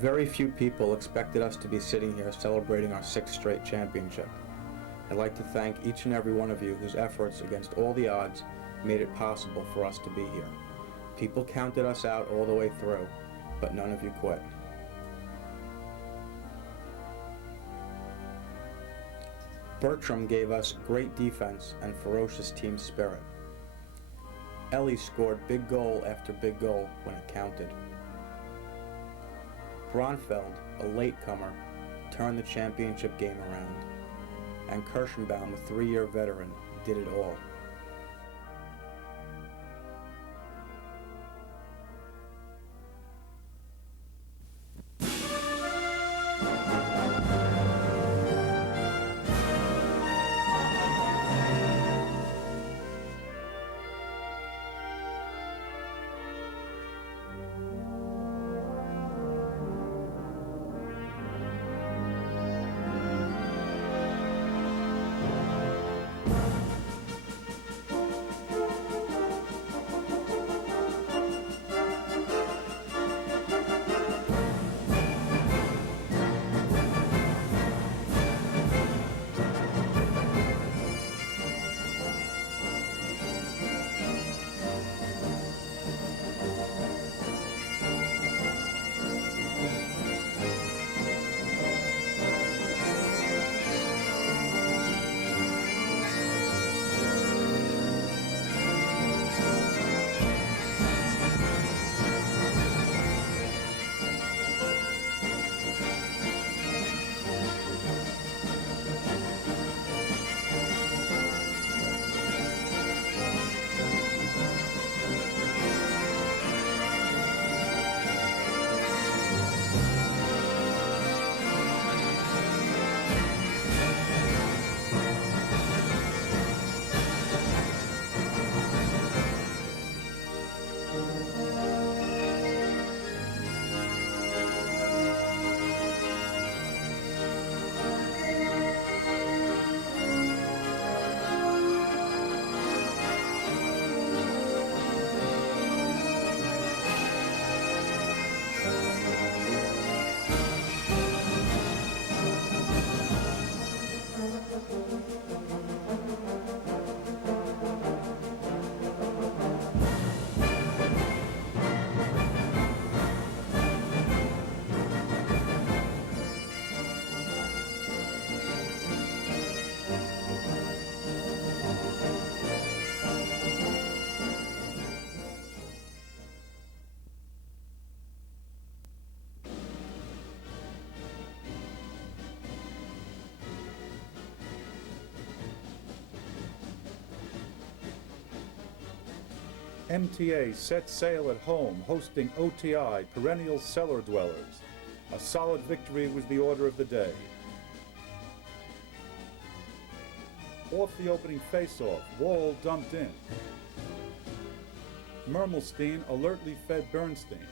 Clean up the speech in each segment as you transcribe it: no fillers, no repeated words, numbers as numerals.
Very few people expected us to be sitting here celebrating our 6th straight championship. I'd like to thank each and every one of you whose efforts against all the odds made it possible for us to be here. People counted us out all the way through, but none of you quit. Bertram gave us great defense and ferocious team spirit. Ellie scored big goal after big goal when it counted. Bronfeld, a latecomer, turned the championship game around. And Kirschenbaum, a 3-year veteran, did it all. MTA set sail at home, hosting OTI, perennial cellar dwellers. A solid victory was the order of the day. Off the opening face-off, Wall dumped in. Mermelstein alertly fed Bernstein.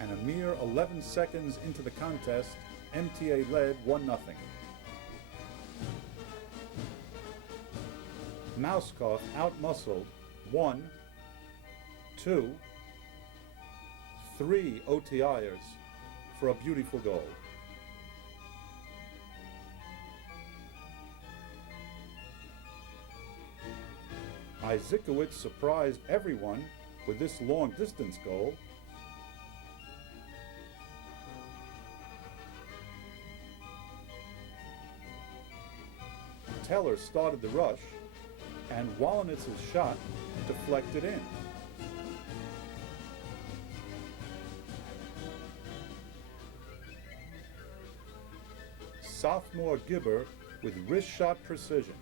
And a mere 11 seconds into the contest, MTA led 1-0. Mouskoff outmuscled 1, 2, 3 OTIers for a beautiful goal. Izikowicz surprised everyone with this long-distance goal. Teller started the rush, and Wolenitz's shot deflected in. Sophomore Gibber with wrist shot precision.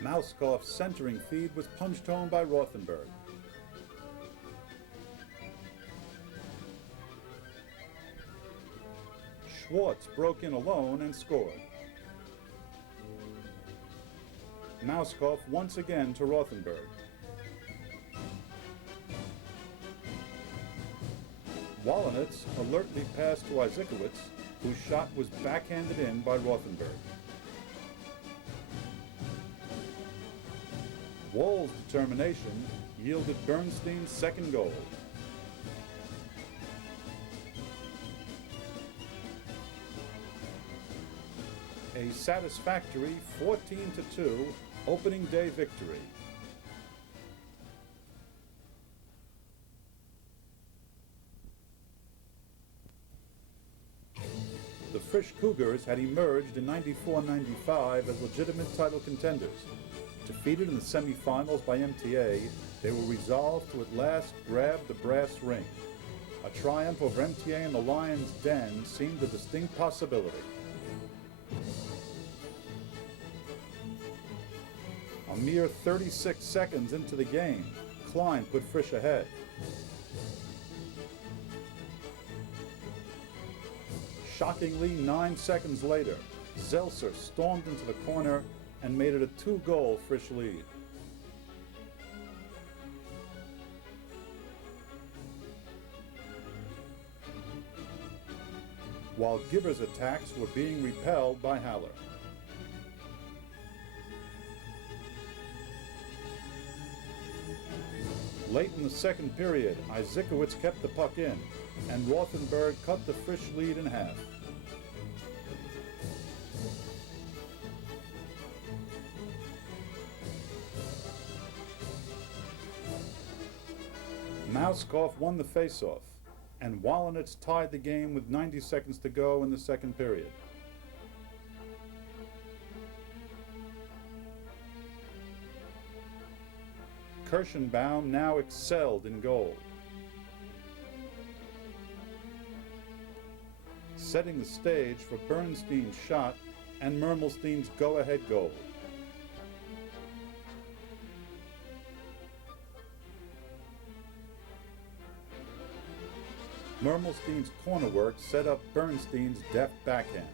Mouskoff's centering feed was punched home by Rothenberg. Schwartz broke in alone and scored. Mouskoff once again to Rothenberg. Wolenitz alertly passed to Izikowicz, whose shot was backhanded in by Rothenberg. Wohl's determination yielded Bernstein's second goal. A satisfactory 14-2 opening day victory. The Frisch Cougars had emerged in 94-95 as legitimate title contenders. Defeated in the semifinals by MTA, they were resolved to at last grab the brass ring. A triumph over MTA and the Lions' Den seemed a distinct possibility. A mere 36 seconds into the game, Klein put Frisch ahead. Shockingly, 9 seconds later, Zelser stormed into the corner and made it a 2-goal Frisch lead. While Gibber's attacks were being repelled by Haller. Late in the second period, Isaacowicz kept the puck in, and Rothenberg cut the Frisch lead in half. Mauskopf won the faceoff, and Wallenitz tied the game with 90 seconds to go in the second period. Kirschenbaum now excelled in goal, setting the stage for Bernstein's shot and Mermelstein's go-ahead goal. Mermelstein's corner work set up Bernstein's deft backhand.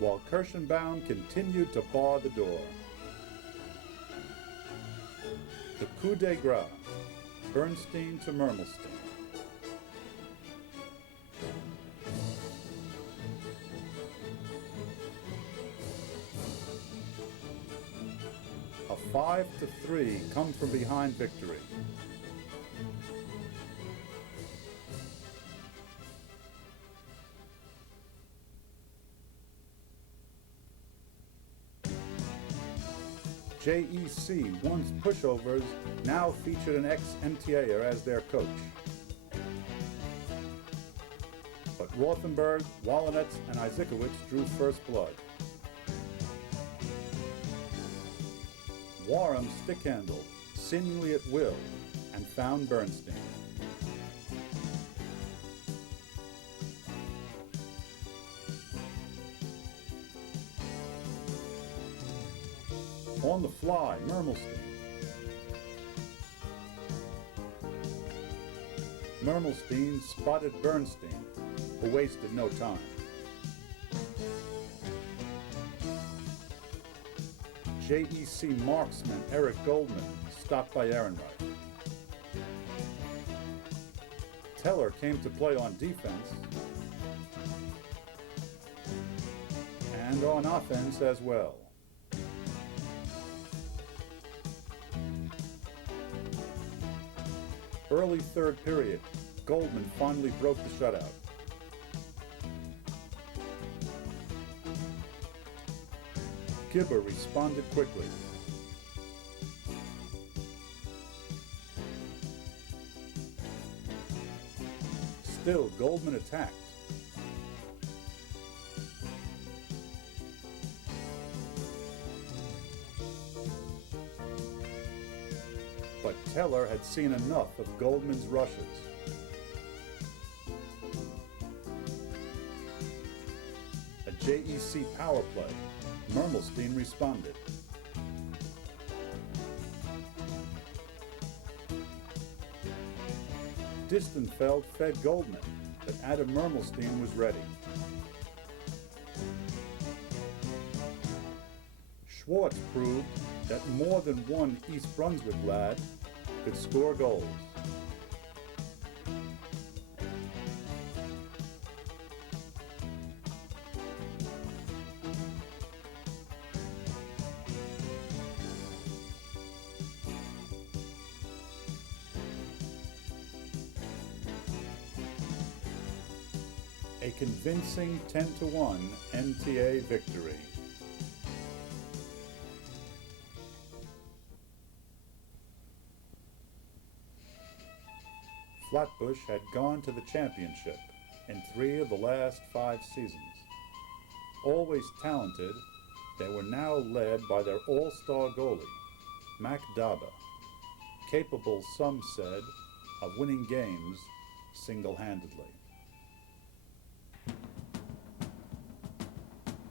While Kirschenbaum continued to bar the door. The coup de grace, Bernstein to Mermelstein. A 5-3 come from behind victory. JEC, once pushovers, now featured an ex-MTAer as their coach. But Rothenberg, Wallenitz, and Isaacowicz drew first blood. Warham stick-handled, seemingly at will, and found Bernstein. On the fly, Mermelstein. Mermelstein spotted Bernstein, who wasted no time. JEC marksman Eric Goldman stopped by Ehrenreich. Teller came to play on defense and on offense as well. Early third period, Goldman finally broke the shutout. Gibber responded quickly. Still, Goldman attacked. But Teller had seen enough of Goldman's rushes. A JEC power play. Mermelstein responded. Distenfeld fed Goldman, but Adam Mermelstein was ready. Schwartz proved that more than one East Brunswick lad could score goals. a convincing 10-1 MTA victory. Flatbush had gone to the championship in 3 of the last 5 seasons. Always talented, they were now led by their all-star goalie, Mac Daba, capable, some said, of winning games single-handedly.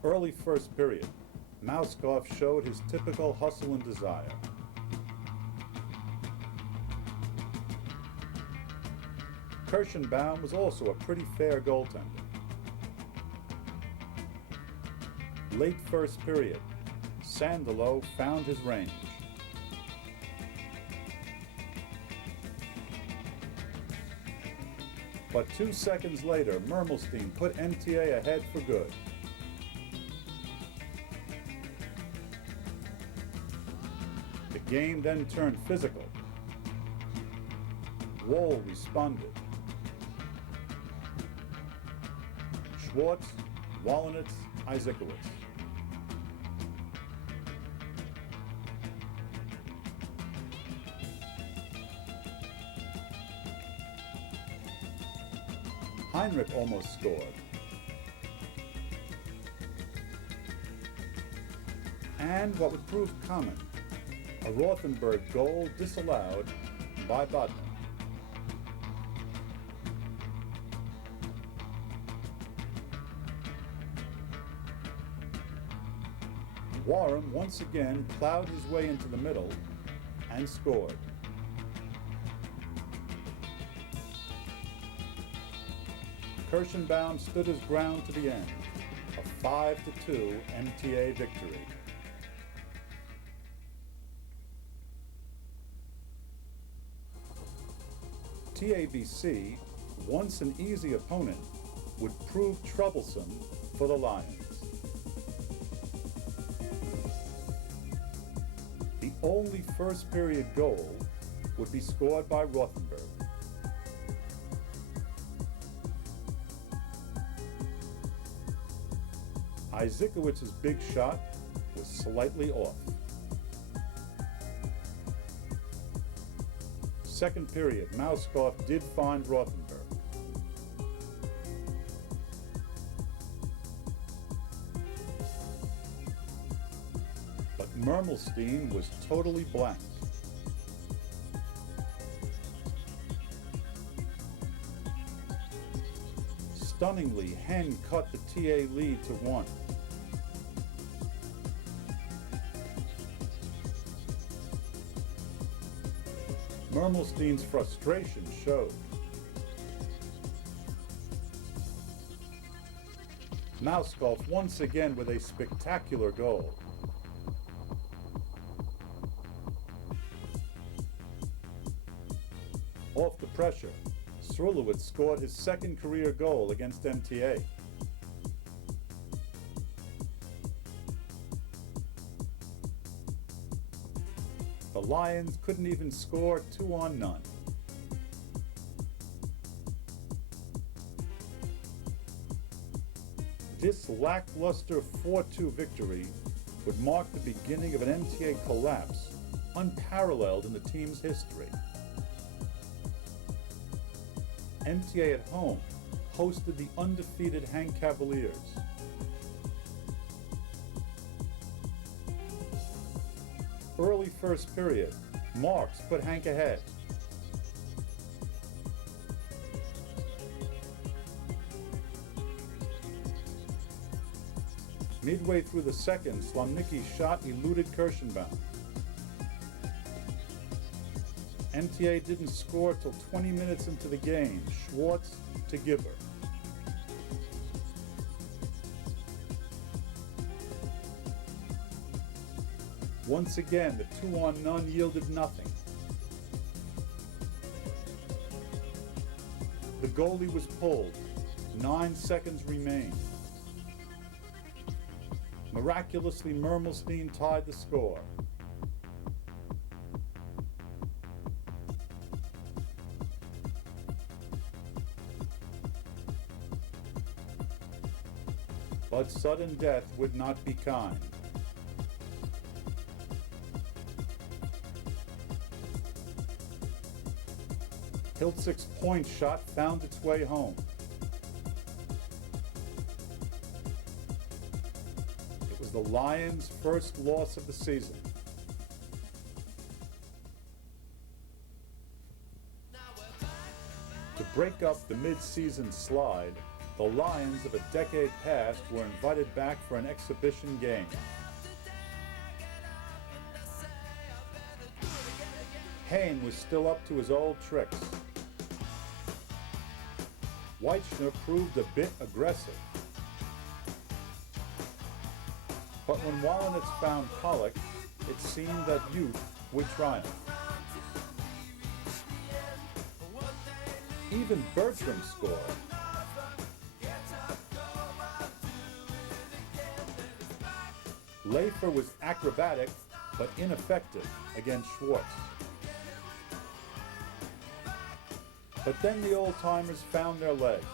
Early first period, Mouskoff showed his typical hustle and desire. Kirschenbaum was also a pretty fair goaltender. Late first period, Sandalo found his range. But 2 seconds later, Mermelstein put MTA ahead for good. The game then turned physical. Wohl responded. Schwartz, Wallenitz, Isaacowicz. Heinrich almost scored. And what would prove common, a Rothenberg goal disallowed by Bodner. Warham once again plowed his way into the middle and scored. Kirschenbaum stood his ground to the end, a 5-2 MTA victory. TABC, once an easy opponent, would prove troublesome for the Lions. The only first period goal would be scored by Rothenberg. Isaacowicz's big shot was slightly off. Second period, Mouskoff did find Rothenberg. But Mermelstein was totally blank. Stunningly, Henn cut the TA lead to 1. Mermelstein's frustration showed. Mouskoff once again with a spectacular goal. Off the pressure, Srulowitz scored his second career goal against MTA. The Lions couldn't even score 2-on-0. This lackluster 4-2 victory would mark the beginning of an MTA collapse unparalleled in the team's history. MTA at home hosted the undefeated Hank Cavaliers. Early first period, Marks put Hank ahead. Midway through the second, Slomnicki's shot eluded Kirschenbaum. MTA didn't score till 20 minutes into the game. Schwartz to Gibber. Once again, the 2-on-0 yielded nothing. The goalie was pulled. 9 seconds remained. Miraculously, Mermelstein tied the score. but sudden death would not be kind. Hiltzich's point shot found its way home. It was the Lions' first loss of the season. To break up the mid-season slide, the Lions of a decade past were invited back for an exhibition game. Hain was still up to his old tricks. Weichner proved a bit aggressive. But when Wallenitz found Pollock, it seemed that youth would triumph. Even Bertram scored. Lafer was acrobatic but ineffective against Schwartz. But then the old-timers found their legs.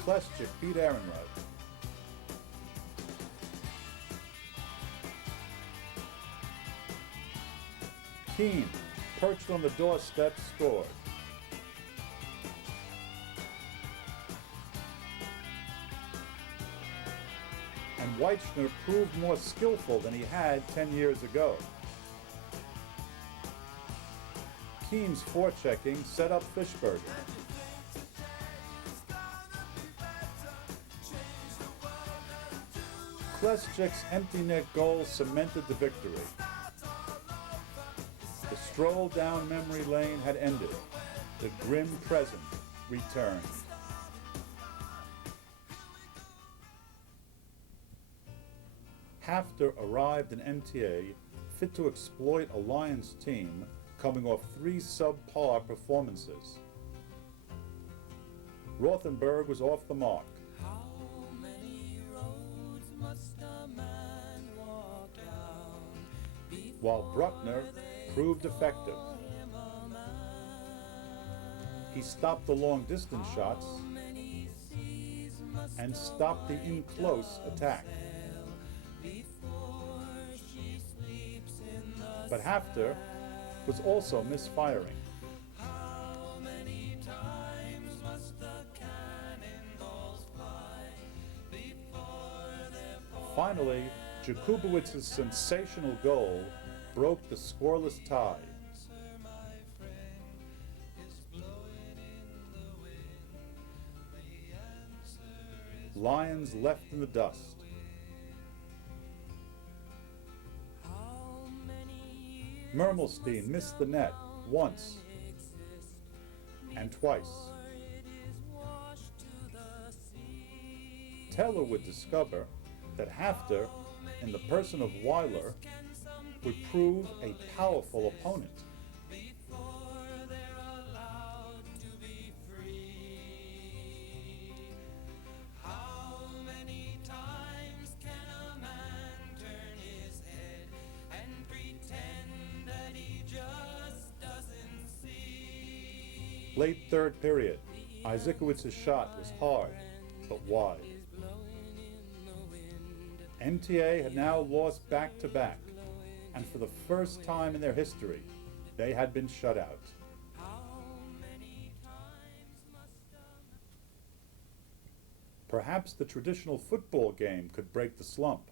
Kleschik beat Ehrenreich. Keane, perched on the doorstep, scored. And Weichner proved more skillful than he had 10 years ago. Keane's forechecking set up Fischberger. Kleschik's empty net goal cemented the victory. The stroll down memory lane had ended. The grim present returned. Hafter arrived in MTA fit to exploit a Lions team coming off 3 subpar performances. Rothenberg was off the mark. How many roads must a man walk down While Bruckner proved effective. He stopped the long-distance shots and stopped the in-close attack. But Hafter was also misfiring. How many times must the cannonballs fly before they're Finally, Jakubowicz's sensational goal broke the scoreless tie. my friend is blowing in the wind. The answer is Lions left in the dust. how many years Mermelstein missed the net once and twice. it is washed to the sea. Teller would discover that Hafter, in the person of Weiler, would prove a powerful opponent. Before they're allowed to be free. How many times can a man turn his head and pretend that he just doesn't see? Late third period, Isakowicz's shot was hard, but wide. MTA had now lost back-to-back, and for the first time in their history, they had been shut out. Perhaps the traditional football game could break the slump,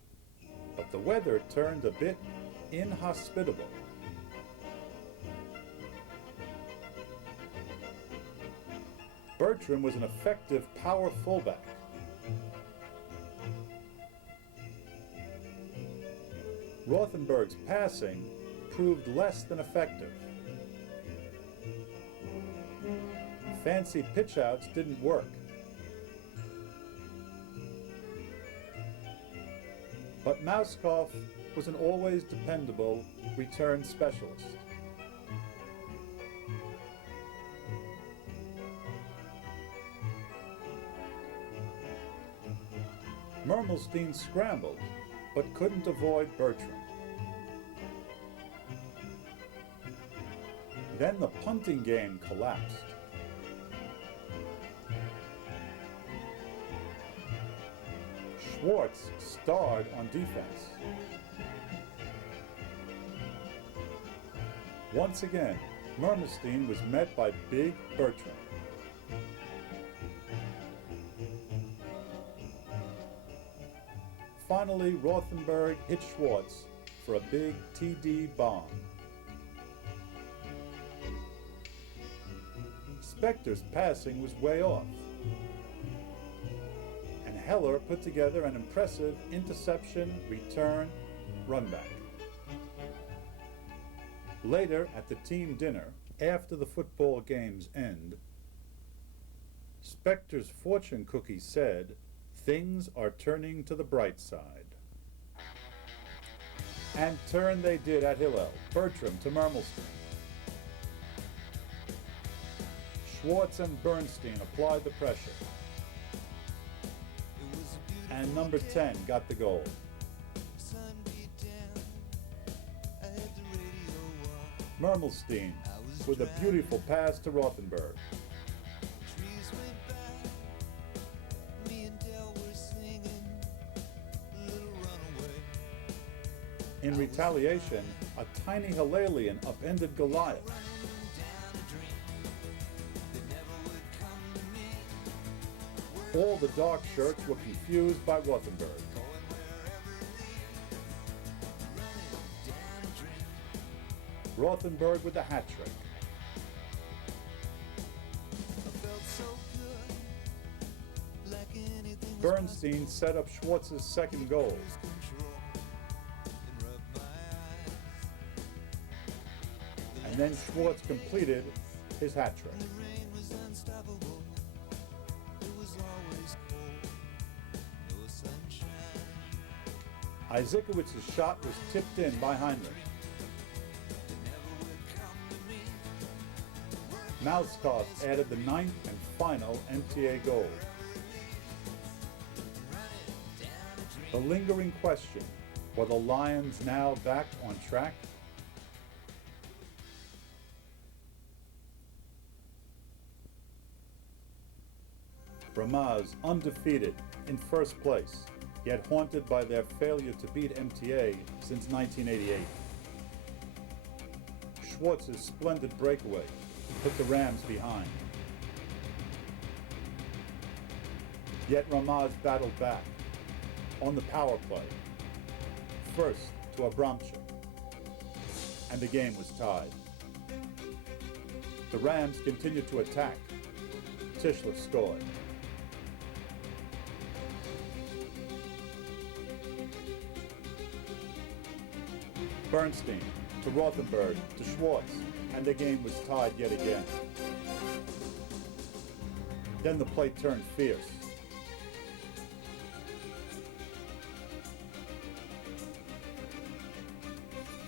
but the weather turned a bit inhospitable. Bertram was an effective power fullback. Rothenberg's passing proved less than effective. Fancy pitch-outs didn't work. But Mauskopf was an always dependable return specialist. Mermelstein scrambled, but couldn't avoid Bertram. Then the punting game collapsed. Schwartz starred on defense. Once again, Mermelstein was met by Big Bertram. Finally, Rothenberg hit Schwartz for a big TD bomb. Spector's passing was way off, and Heller put together an impressive interception, return, runback. Later, at the team dinner, after the football game's end, Spector's fortune cookie said, "Things are turning to the bright side." And turn they did at Hillel, Bertram to Mermelstein. Schwartz and Bernstein applied the pressure, and number 10 got the goal. Mermelstein with a beautiful pass to Rothenberg. In retaliation, a tiny Hillelian upended Goliath. All the dark shirts were confused by Rothenberg. Rothenberg with the hat trick. Bernstein set up Schwartz's second goal. And then Schwartz completed his hat trick. Isaacowicz's shot was tipped in by Heinrich. Mauskopf added the 9th and final MTA goal. The lingering question, were the Lions now back on track? Ramaz undefeated in first place, yet haunted by their failure to beat MTA since 1988. Schwartz's splendid breakaway put the Rams behind. Yet Ramaz battled back on the power play, first to Abramczyk, and the game was tied. The Rams continued to attack. Tischler scored. Bernstein to Rothenberg to Schwartz, and the game was tied yet again. Then the play turned fierce.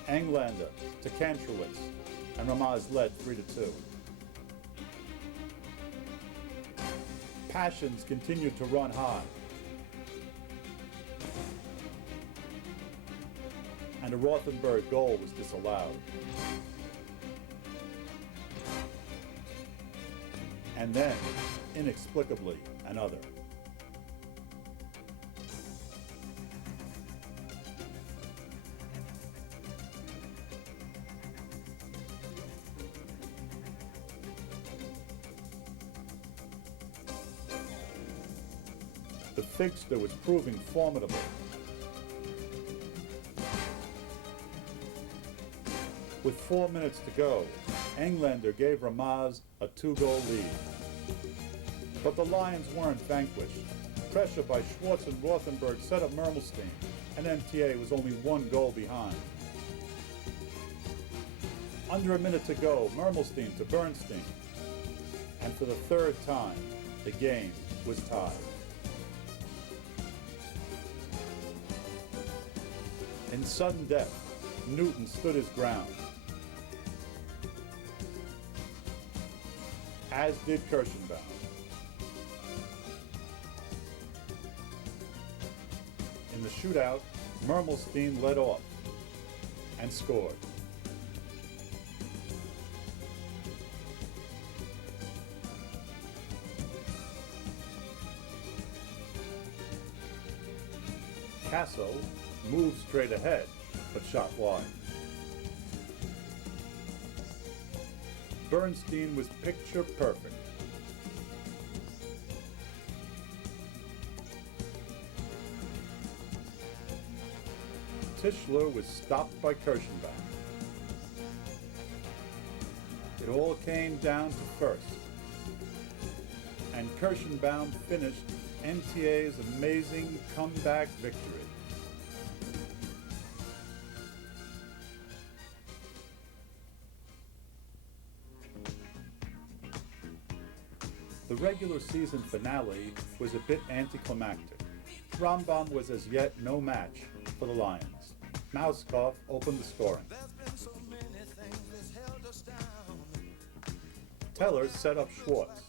Englander to Kantrowitz, and Ramaz led 3-2. Passions continued to run high, and a Rothenberg goal was disallowed. And then, inexplicably, another. The fixture was proving formidable. With 4 minutes to go, Englander gave Ramaz a 2-goal lead. But the Lions weren't vanquished. Pressure by Schwartz and Rothenberg set up Mermelstein, and MTA was only 1 goal behind. Under a minute to go, Mermelstein to Bernstein. And for the third time, the game was tied. In sudden death, Newton stood his ground, as did Kirschenbaum. In the shootout, Mermelstein led off and scored. Castle moved straight ahead, but shot wide. Bernstein was picture perfect. Tischler was stopped by Kirschenbaum. It all came down to first, and Kirschenbaum finished MTA's amazing comeback victory. The regular season finale was a bit anticlimactic. Rambam was as yet no match for the Lions. Mauskopf opened the scoring. Teller set up Schwartz.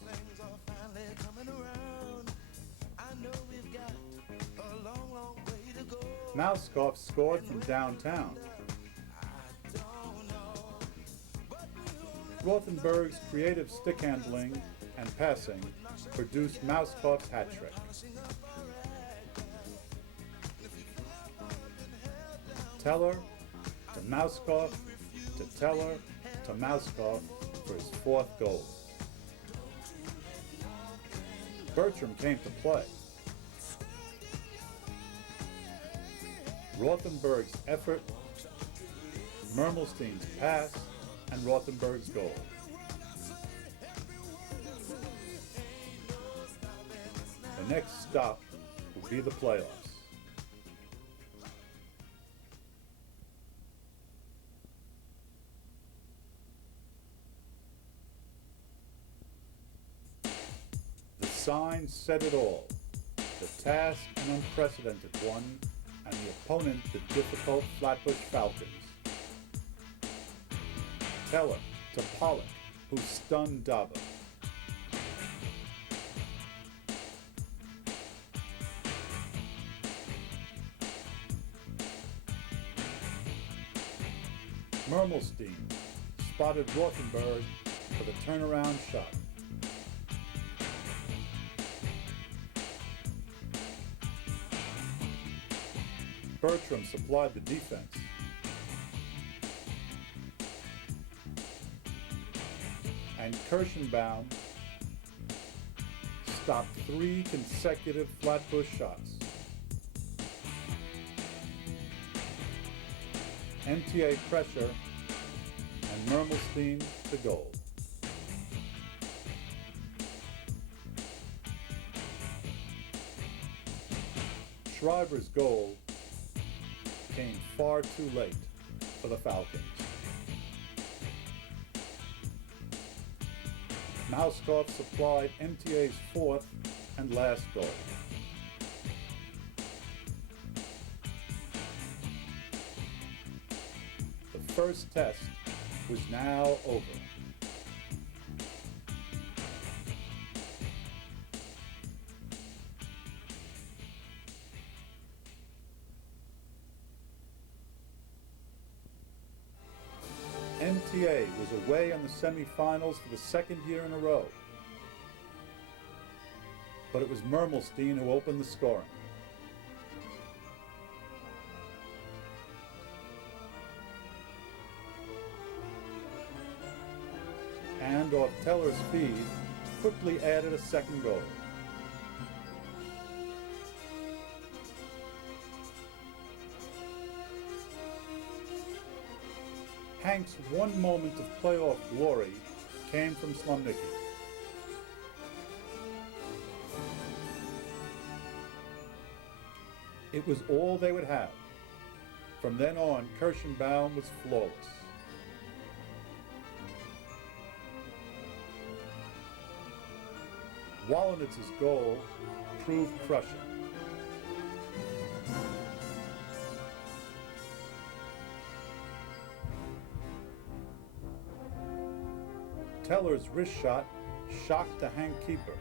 Mauskopf scored from downtown. Rothenberg's creative stick handling and passing produced Mauskopf's hat trick. Teller to Mauskopf to Teller to Mauskopf for his fourth goal. Bertram came to play. Rothenberg's effort, Mermelstein's pass, and Rothenberg's goal. The next stop will be the playoffs. The sign said it all. The task an unprecedented one, and the opponent the difficult Flatbush Falcons. Teller to Pollock, who stunned Daba. Mermelstein spotted Rothenberg for the turnaround shot. Bertram supplied the defense. And Kirschenbaum stopped 3 consecutive Flatbush shots. MTA pressure and Mermelstein to goal. Schreiber's goal came far too late for the Falcons. Mauskopf supplied MTA's fourth and last goal. The first test was now over. MTA was away on the semifinals for the second year in a row. But it was Mermelstein who opened the scoring. And off Teller's feed, quickly added a second goal. Hank's one moment of playoff glory came from Slumnicki. It was all they would have. From then on, Kirschenbaum was flawless. Wolenitz's goal proved crushing. Teller's wrist shot shocked the Hank keeper.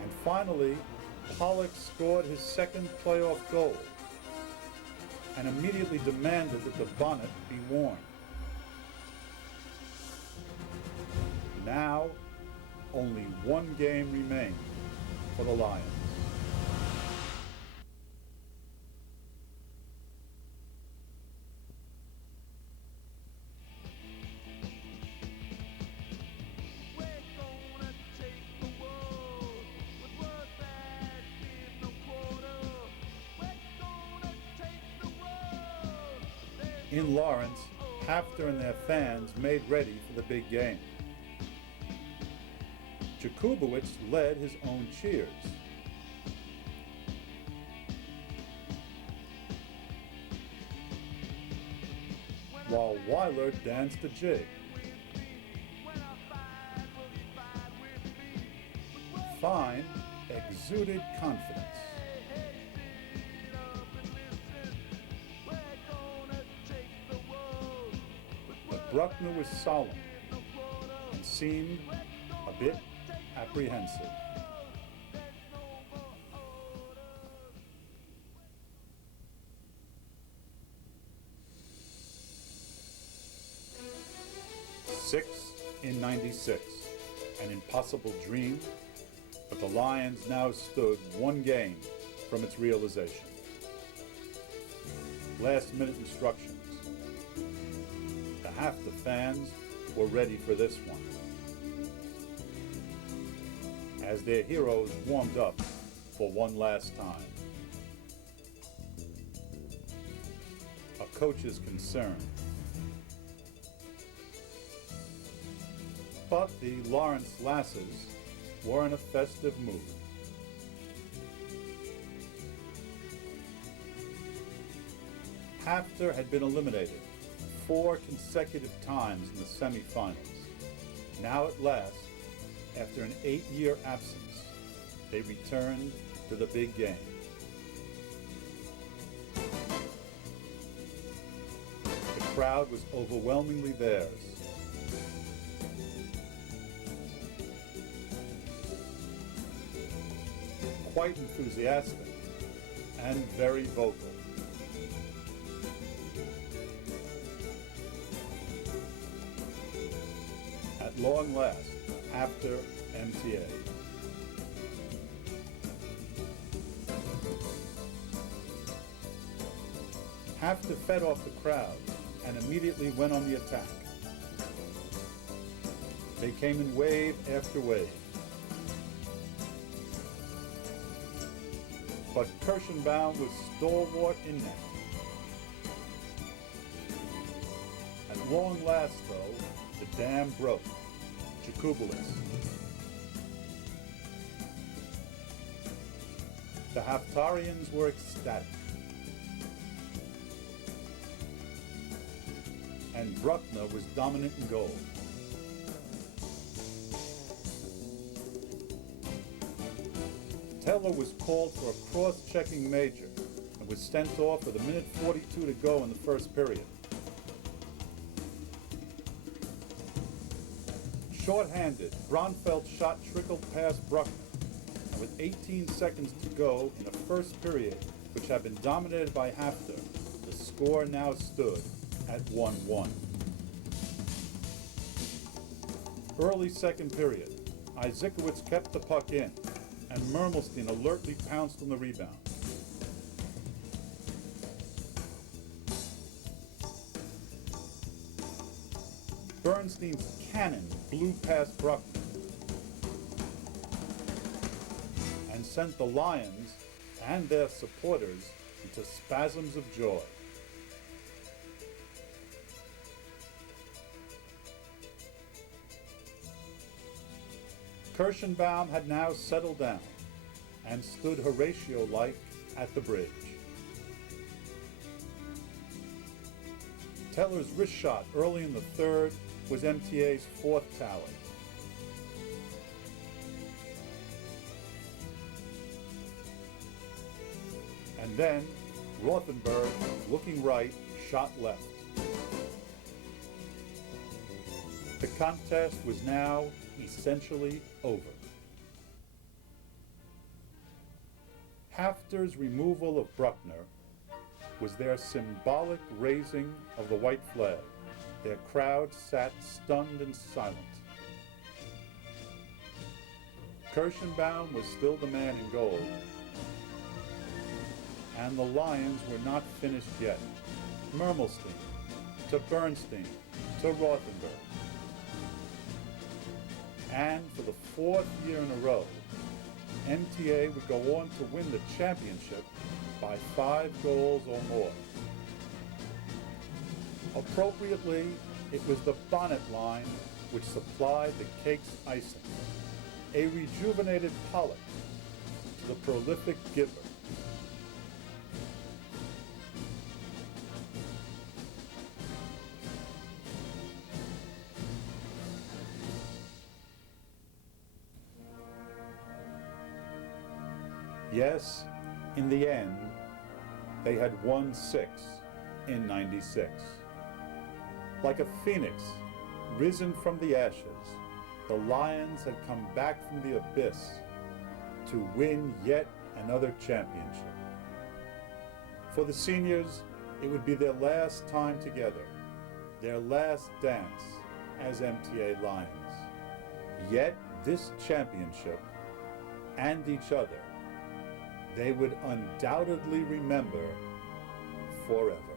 And finally, Pollock scored his second playoff goal. and immediately demanded that the bonnet be worn. Now, only one game remained for the Lions. We're gonna take the world with words that give no quarter. We're gonna take the world. In Lawrence, Hafter and their fans made ready for the big game. Jakubowicz led his own cheers. While Weiler danced a jig. Fine exuded confidence. But Bruckner was solemn and seemed a bit apprehensive. Six in 96, an impossible dream, but the Lions now stood one game from its realization. Last-minute instructions. Half the fans were ready for this one. As their heroes warmed up for one last time. A coach is concerned. But the Lawrence Lasses were in a festive mood. Hafter had been eliminated 4 consecutive times in the semifinals. Now at last, after an 8-year absence, they returned to the big game. The crowd was overwhelmingly theirs. Quite enthusiastic and very vocal. At long last, after MTA. Hafter fed off the crowd and immediately went on the attack. They came in wave after wave. But Kirschenbaum was stalwart in that. At long last, though, the dam broke. Jakubowicz. The Haftarians were ecstatic. And Bruckner was dominant in goal. Teller was called for a cross-checking major and was sent off with 1:42 to go in the first period. Short-handed, Bronfeld's shot trickled past Bruckner, and with 18 seconds to go in the first period, which had been dominated by Hafter, the score now stood at 1-1. Early second period, Isaacowicz kept the puck in, and Mermelstein alertly pounced on the rebound. Bernstein's cannon blew past Bruckner and sent the Lions and their supporters into spasms of joy. Kirschenbaum had now settled down and stood Horatio-like at the bridge. Teller's wrist shot early in the third was MTA's 4th tally. And then Rothenberg, looking right, shot left. The contest was now essentially over. Hafter's removal of Bruckner was their symbolic raising of the white flag. Their crowd sat stunned and silent. Kirschenbaum was still the man in gold, and the Lions were not finished yet. Mermelstein, to Bernstein, to Rothenberg. And for the fourth year in a row, MTA would go on to win the championship by 5 goals or more. Appropriately, it was the bonnet line which supplied the cake's icing, a rejuvenated Pollock to the prolific giver. Yes, in the end, they had won 6 in '96. Like a phoenix risen from the ashes, the Lions had come back from the abyss to win yet another championship. For the seniors, it would be their last time together, their last dance as MTA Lions. Yet this championship and each other they would undoubtedly remember forever.